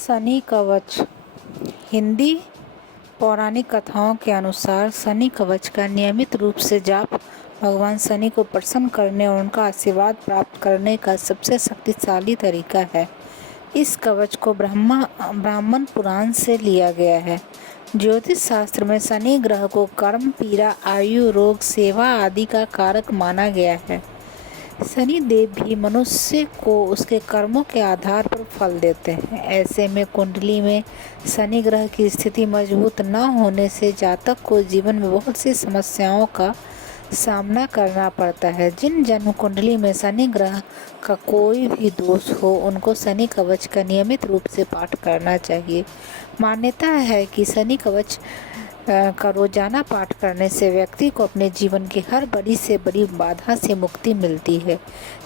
शनि कवच। हिंदी पौराणिक कथाओं के अनुसार शनि कवच का नियमित रूप से जाप भगवान शनि को प्रसन्न करने और उनका आशीर्वाद प्राप्त करने का सबसे शक्तिशाली तरीका है। इस कवच को ब्राह्मण पुराण से लिया गया है। ज्योतिष शास्त्र में शनि ग्रह को कर्म, पीड़ा, आयु, रोग, सेवा आदि का कारक माना गया है। शनि देव भी मनुष्य को उसके कर्मों के आधार पर फल देते हैं। ऐसे में कुंडली में शनि ग्रह की स्थिति मजबूत न होने से जातक को जीवन में बहुत सी समस्याओं का सामना करना पड़ता है। जिन जन्म कुंडली में शनि ग्रह का कोई भी दोष हो, उनको शनि कवच का नियमित रूप से पाठ करना चाहिए। मान्यता है कि शनि कवच का रोजाना पाठ करने से व्यक्ति को अपने जीवन की हर बड़ी से बड़ी बाधा से मुक्ति मिलती है।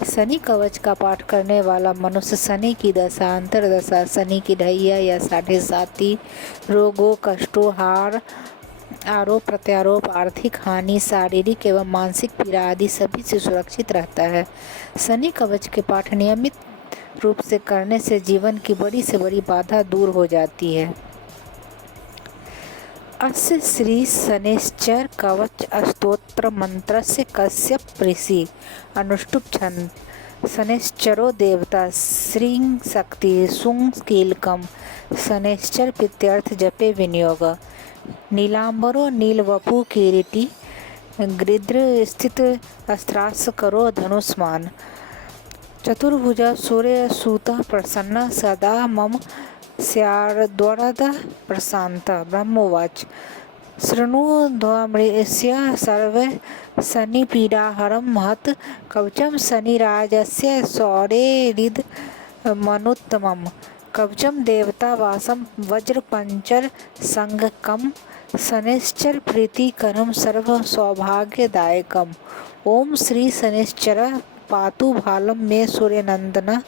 शनि कवच का पाठ करने वाला मनुष्य शनि की दशा, अंतरदशा, शनि की ढैया या साढ़े साती, रोगों, कष्टों, हार, आरोप प्रत्यारोप, आर्थिक हानि, शारीरिक एवं मानसिक पीड़ा आदि सभी से सुरक्षित रहता है। शनि कवच के पाठ नियमित रूप से करने से जीवन की बड़ी से बड़ी बाधा दूर हो जाती है। अस्य श्री शनैश्चर कवच स्तोत्र मंत्रस्य कश्यप ऋषि अनुष्टुप छंद। शनैश्चरो देवता श्रीं शक्ति सुं कीलकम शनैश्चर प्रीत्यर्थ जपे विनियोग। नीलांबरो नीलवपु किरीटी गृध्र स्थित अस्त्रास करो धनुष्मान। चतुर्भुजा सूर्य सूता प्रसन्न सदा मम स्याद्वरद प्रशांत। ब्रह्मोवाच शृणु ध्वमृस्य सर्वे शनि पीडाहरं महत् कवचम शनिराजस्य शौरेरिद मनुत्तमम्। कवचम देवता वासम वज्र पंचर संगकम शनैश्चर प्रीतिकरम सर्व सौभाग्यदायकम। ओम श्री शनैश्चर पातु भालं मे सूर्यनंदन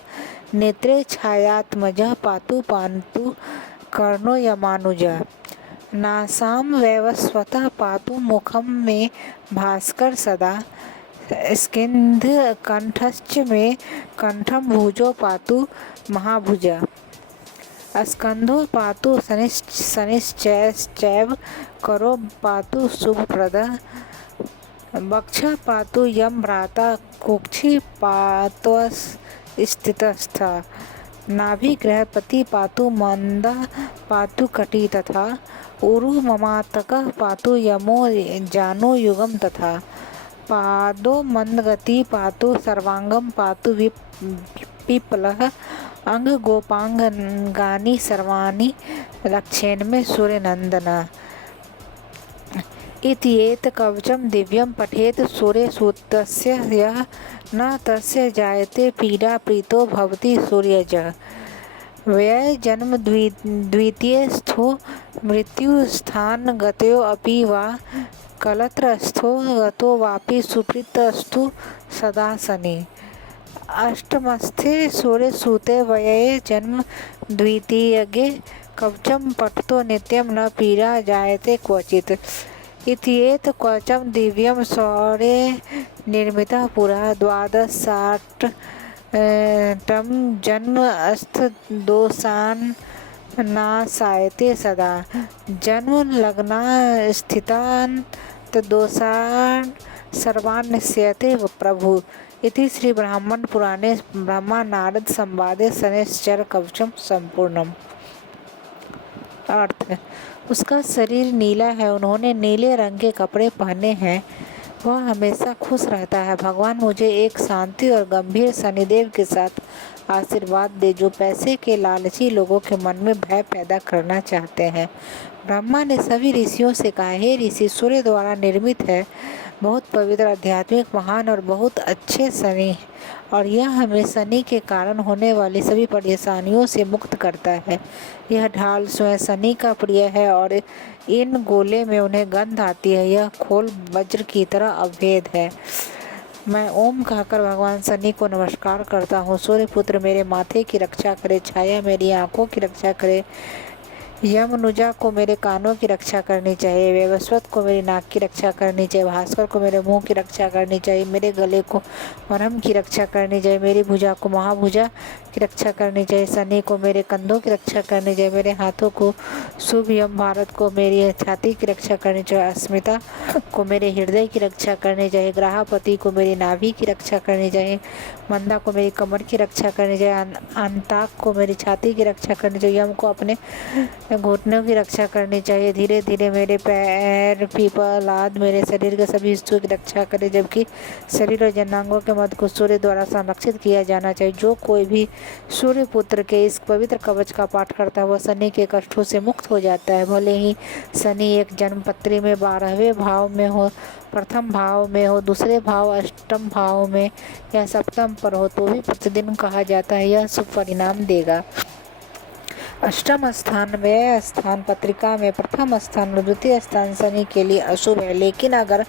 नेत्रे छायात्मज पातु पान्तु कर्णो यमानुज। नासाम वैवस्वतः पातु मुखम मे भास्कर सदा स्कंध कंठश्च मे कंठम भुजो पातु महाभुजा। स्कंधो पातु शनिश्चैव करो पातु शुभप्रद। वक्षा पातु यम भ्राता कुक्षि पात्वस्थितस्थ। नाभि गृहपति पातु मंदा पातु कटी तथा। उरु ममातकः पातु यमो जानो युगम तथा। पादो मंदगति पातु सर्वांगम पातु पिप्पलः। अंग गोपांगानि सर्वाणि लक्षेन्मे सूर्यनंदन। इत्येत कवचम दिव्यम पठेत सूर्यसूतस्य यः न तस्य जायते पीडा प्रीतो भवति सूर्यजः। व्यय जन्म द्वितीयस्थो मृत्युस्थान गतो अपि वा कलत्रस्थो गतो वापि सुप्रीतस्तु सदा शनि। अष्टमस्थे सूर्यसूते व्यये जन्म द्वितीयगे कवचम पठतो नित्यं न पीडा जायते क्वचित्। इत्येत कवचम दिव्यम शौर्ये निर्मितः पुरा द्वादशाष्टम जन्म अस्थ दोषान् नाशायते सदा। जन्म लग्ना स्थितान् दोषान् सर्वान् नश्यते प्रभु। इति श्री ब्राह्मण पुराणे ब्रह्मा नारद संवादे शनैश्चर कवचम संपूर्णम। अर्थ: उसका शरीर नीला है, उन्होंने नीले रंग के कपड़े पहने हैं, वह हमेशा खुश रहता है। भगवान मुझे एक शांति और गंभीर शनिदेव के साथ आशीर्वाद दे, जो पैसे के लालची लोगों के मन में भय पैदा करना चाहते हैं। ब्रह्मा ने सभी ऋषियों से कहा, हे ऋषि, सूर्य द्वारा निर्मित है, बहुत पवित्र, आध्यात्मिक, महान और बहुत अच्छे शनि, और यह हमें शनि के कारण होने वाली सभी परेशानियों से मुक्त करता है। यह ढाल स्वयं शनि का प्रिय है और इन गोले में उन्हें गंध आती है। यह खोल वज्र की तरह अभेद है। मैं ओम कहकर भगवान शनि को नमस्कार करता हूँ। सूर्यपुत्र मेरे माथे की रक्षा करे, छाया मेरी आँखों की रक्षा करे, यमनुजा को मेरे कानों की रक्षा करनी चाहिए, वैवस्वत को मेरी नाक की रक्षा करनी चाहिए, भास्कर को मेरे मुंह की रक्षा करनी चाहिए, मेरे गले को मरहम की रक्षा करनी चाहिए, मेरी भुजा को महाभुजा की रक्षा करनी चाहिए, शनि को मेरे कंधों की रक्षा करनी चाहिए, मेरे हाथों को शुभ यम, भारत को मेरी छाती की रक्षा करनी चाहिए, अस्मिता को मेरे हृदय की रक्षा करनी चाहिए, ग्रहपति को मेरी नाभि की रक्षा करनी चाहिए, मंदा को मेरी कमर की रक्षा करनी चाहिए, अंताक को मेरी छाती की रक्षा करनी चाहिए, यम को अपने घुटनों की रक्षा करनी चाहिए। धीरे धीरे मेरे पैर, पीपल आदि मेरे शरीर के सभी हिस्सों की रक्षा करें, जबकि शरीर और जनांगों के मध्य को सूर्य द्वारा संरक्षित किया जाना चाहिए। जो कोई भी सूर्य पुत्र के इस पवित्र कवच का पाठ करता है वह शनि के कष्टों से मुक्त हो जाता है। भले ही शनि एक जन्मपत्री में 12वें भाव में हो, प्रथम भाव में हो, दूसरे भाव, अष्टम भाव में या सप्तम पर हो, तो भी प्रतिदिन कहा जाता है यह शुभ परिणाम देगा। अष्टम स्थान, व्यय स्थान, पत्रिका में प्रथम स्थान और द्वितीय स्थान शनि के लिए अशुभ है, लेकिन अगर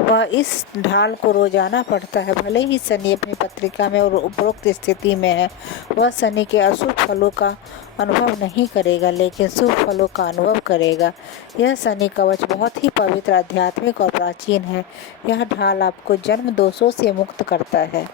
वह इस ढाल को रोजाना पढ़ता है, भले ही शनि अपनी पत्रिका में और उपरोक्त स्थिति में है, वह शनि के अशुभ फलों का अनुभव नहीं करेगा, लेकिन शुभ फलों का अनुभव करेगा। यह शनि कवच बहुत ही पवित्र, आध्यात्मिक और प्राचीन है। यह ढाल आपको जन्म दोषों से मुक्त करता है।